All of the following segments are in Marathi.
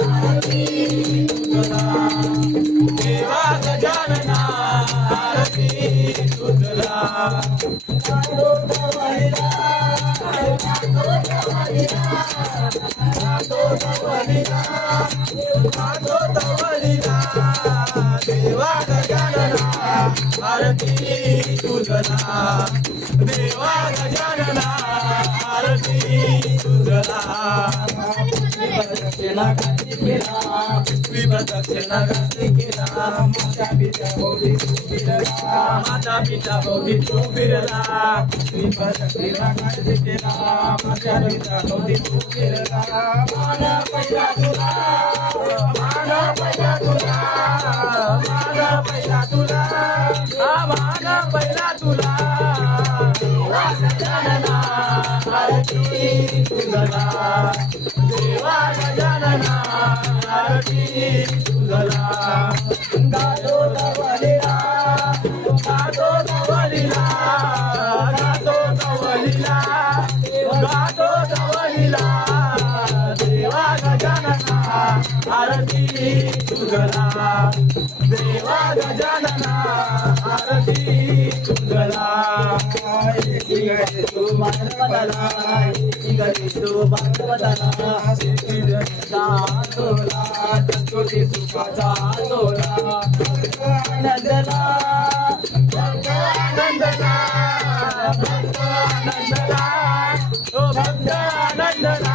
आरती तुझला देवा गजानना आरती तुझला गातो तवलिला देवा गजानना आरती तुझला देवा गजानना आरती तुझला प्रदक्षिणा घाती केला विप्रदक्षिणा घाती केला माता पिता भोवती तू फिरला माता पिता भोवती तू फिरला विप्रदक्षिणा घाती केला माता पिता भोवती तू फिरला मान पहिला तुला मान पहिला तुला मान पहिला तुला मान पहिला तुला देवा गजानना आरती तुझला देवा गजानना आरती तुझला गातो तवलिला गातो तवलिला गातो तवलिला गातो तवलिला देवा गजानना आरती तुझला देवा गजानना आरती तुझला तू मानवला तू भागवताला तोला संतोषी सुखाचा तोला नंदना नंदना नंदना ओ भक्त नंदना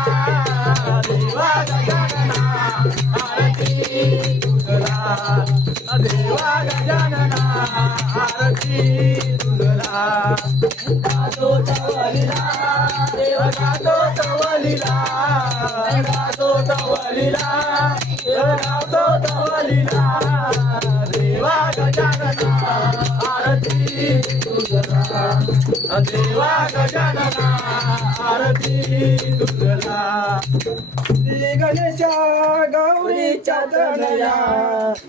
देवा गजानना आरती तुझला देवा गजानना आरती तुझला गातो तवलिला देव गातो तवलिला गातो तवलिला गातो तवलिला देवा गजानना आरती तुझला देवा गजानना आरती तुझला श्री गणेशा गौरीच्या तनया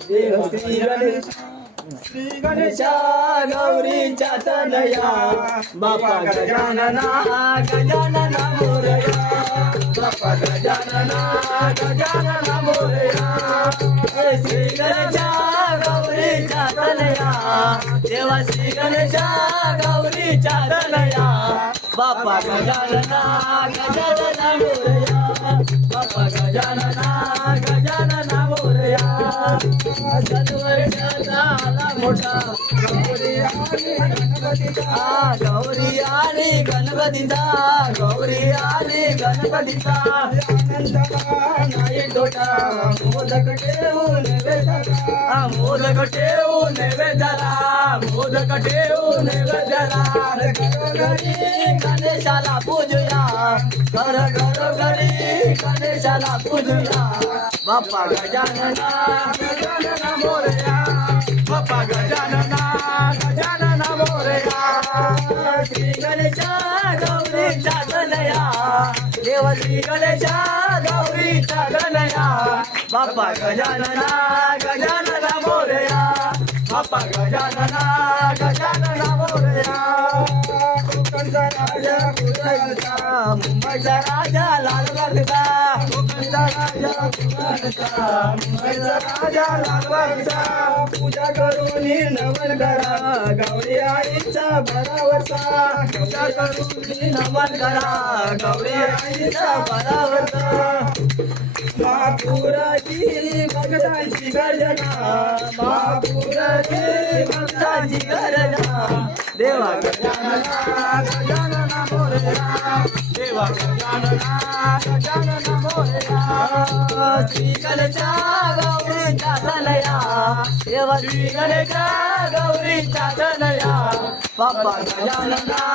देव श्री गणेश श्री गणेशा गौरीच्या तनया बापा गजानना गजानना मोरया बापा गजानना गजानना मोरया श्री गणेशा गौरीच्या तनया देवा श्री गणेशा गौरीच्या तनया बापा गजानना गजानना मोरया बापा गजानना गजानना मोरया सत्वर्षाचा मोठा गौरी आणि गणपतीचा गौरी आणि गणपतीचा नाही तोटा मोदक ठेवून नैवेद्याला मोदक ठेवून नैवेद्याला मोदक ठेवून नैवेद्याला घरी गणेशाला पूजूया घर घरी गणेशाला पूजूया बाप्पा गजानना गजानना मोरया बाप्पा गजानना गजानना मोरया श्री गणेशा गौरीच्या तनया देव श्री गणेशा गौरीच्या तनया बाप्पा गजानना गजानना मोरया बाप्पा गजानना गजानना मोरया कोकणचा राजा कुडाळचा मुंबईचा राजा लालबागचा कोकणचा राजा कुडाळचा मुंबईचा राजा लालबागचा पूजा करून नमन करा गौरी आईचा भरावरचा पूजा करून नमन करा गौरी आईचा भरावरचा महापुराची भक्तांची गर्जना महापुराची भक्तांची गर्जना देवा गजानना गजानना मोरया देवा गजानना गजानना मोरया श्री गणेशा गौरीच्या तनया देवा श्री गणेशा गौरीच्या तनया बाप्पा गजानना